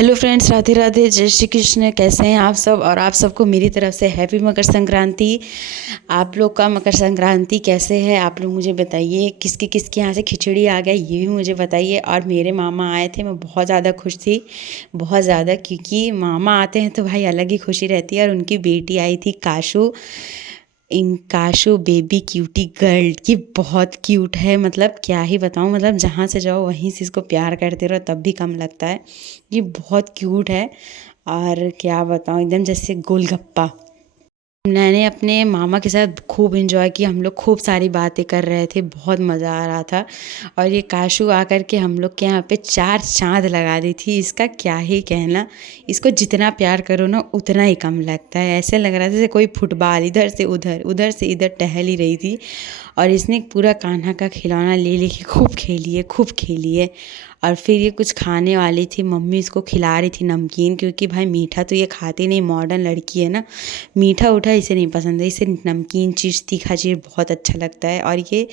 Hello friends, Radhe Radhe, जय श्री कृष्ण। कैसे हैं आप सब? और आप सबको मेरी तरफ से हैप्पी मकर संक्रांति। आप लोग का मकर संक्रांति कैसे है? आप लोग मुझे बताइए। किसके यहाँ से खिचड़ी आ गया ये भी मुझे बताइए। और मेरे मामा आए थे, मैं बहुत ज़्यादा खुश थी, बहुत ज़्यादा, क्योंकि मामा आते हैं तो भाई अलग ही खुशी रहती है। और उनकी बेटी आई थी काशू, इन काशू बेबी क्यूटी गर्ल की, बहुत क्यूट है। मतलब क्या ही बताऊँ, मतलब जहाँ से जाओ वहीं से इसको प्यार करते रहो तब भी कम लगता है। ये बहुत क्यूट है और क्या बताऊँ, एकदम जैसे गोलगप्पा। मैंने अपने मामा के साथ खूब एंजॉय किया। हम लोग खूब सारी बातें कर रहे थे, बहुत मज़ा आ रहा था। और ये काशू आकर के हम लोग के यहाँ पे चार चाँद लगा दी थी। इसका क्या ही कहना, इसको जितना प्यार करो ना उतना ही कम लगता है। ऐसे लग रहा था जैसे कोई फुटबॉल इधर से उधर, उधर से इधर टहल ही रही थी। और इसने पूरा कान्हा का खिलौना ले लेके खूब खेली है, खूब खेली है। और फिर ये कुछ खाने वाली थी, मम्मी इसको खिला रही थी नमकीन, क्योंकि भाई मीठा तो ये खाती नहीं, मॉडर्न लड़की है ना, मीठा उठा इसे नहीं पसंद है, इसे नमकीन चीज़, तीखा चीज़ बहुत अच्छा लगता है। और ये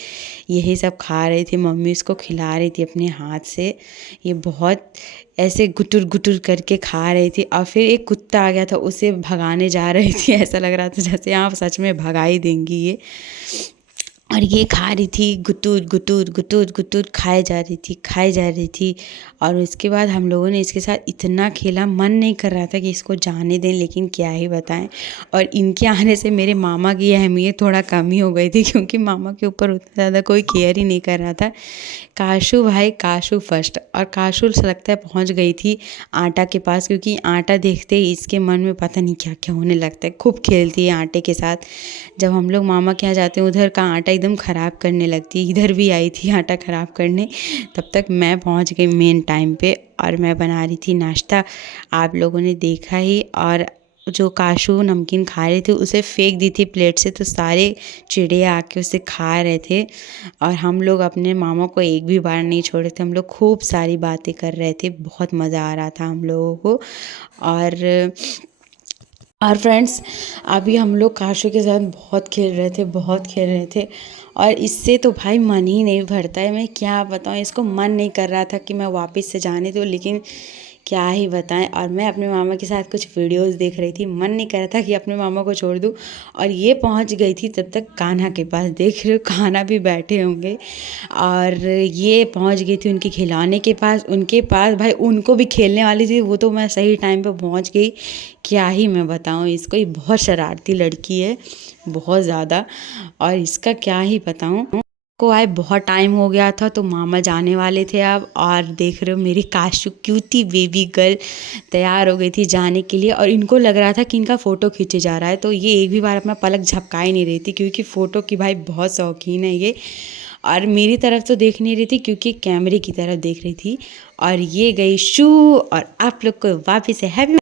यही सब खा रही थी, मम्मी इसको खिला रही थी अपने हाथ से। ये बहुत ऐसे गुटुर गुटुर करके खा रही थी। और फिर एक कुत्ता आ गया था, उसे भगाने जा रही थी। ऐसा लग रहा था जैसे आप सच में भगा ही देंगी ये। और ये खा रही थी, गुटुर गुटुर गुटुर गुटुर खाए जा रही थी, खाए जा रही थी। और उसके बाद हम लोगों ने इसके साथ इतना खेला, मन नहीं कर रहा था कि इसको जाने दें, लेकिन क्या ही बताएं। और इनके आने से मेरे मामा की अहमियत थोड़ा कम ही हो गई थी, क्योंकि मामा के ऊपर उतना ज़्यादा कोई केयर ही नहीं कर रहा था। काशू भाई, काशू फर्स्ट। और काशू से लगता है पहुंच गई थी आटा के पास, क्योंकि आटा देखते ही इसके मन में पता नहीं क्या क्या होने लगता है। खूब खेलती है आटे के साथ। जब हम लोग मामा के यहाँ जाते हैं उधर का आटा एकदम ख़राब करने लगती है। इधर भी आई थी आटा ख़राब करने, तब तक मैं पहुंच गई मेन टाइम पे। और मैं बना रही थी नाश्ता, आप लोगों ने देखा ही। और जो काशू नमकीन खा रहे थे उसे फेंक दी थी प्लेट से, तो सारे चिड़िया आके उसे खा रहे थे। और हम लोग अपने मामा को एक भी बार नहीं छोड़े थे। हम लोग खूब सारी बातें कर रहे थे, बहुत मज़ा आ रहा था हम लोगों को। और फ्रेंड्स, अभी हम लोग काशू के साथ बहुत खेल रहे थे, बहुत खेल रहे थे। और इससे तो भाई मन ही नहीं भरता है, मैं क्या बताऊँ। इसको मन नहीं कर रहा था कि मैं वापस से जाने दूँ, लेकिन क्या ही बताएं। और मैं अपने मामा के साथ कुछ वीडियोस देख रही थी, मन नहीं कर रहा था कि अपने मामा को छोड़ दूँ। और ये पहुंच गई थी तब तक कान्हा के पास, देख रहे हो कान्हा भी बैठे होंगे। और ये पहुंच गई थी उनके खिलौने के पास, उनके पास भाई उनको भी खेलने वाली थी वो, तो मैं सही टाइम पे पहुंच गई। क्या ही मैं बताऊं इसको, ये बहुत शरारती लड़की है, बहुत ज़्यादा। और इसका क्या ही बताऊं को, आए बहुत टाइम हो गया था तो मामा जाने वाले थे अब। और देख रहे हो मेरी काशू क्यूटी बेबी गर्ल तैयार हो गई थी जाने के लिए। और इनको लग रहा था कि इनका फ़ोटो खींचे जा रहा है, तो ये एक भी बार अपना पलक झपका ही नहीं रही थी, क्योंकि फ़ोटो की भाई बहुत शौकीन है ये। और मेरी तरफ तो देख नहीं रही थी, क्योंकि कैमरे की तरफ देख रही थी। और ये गई शू। और आप लोग को वापस से हैप्पी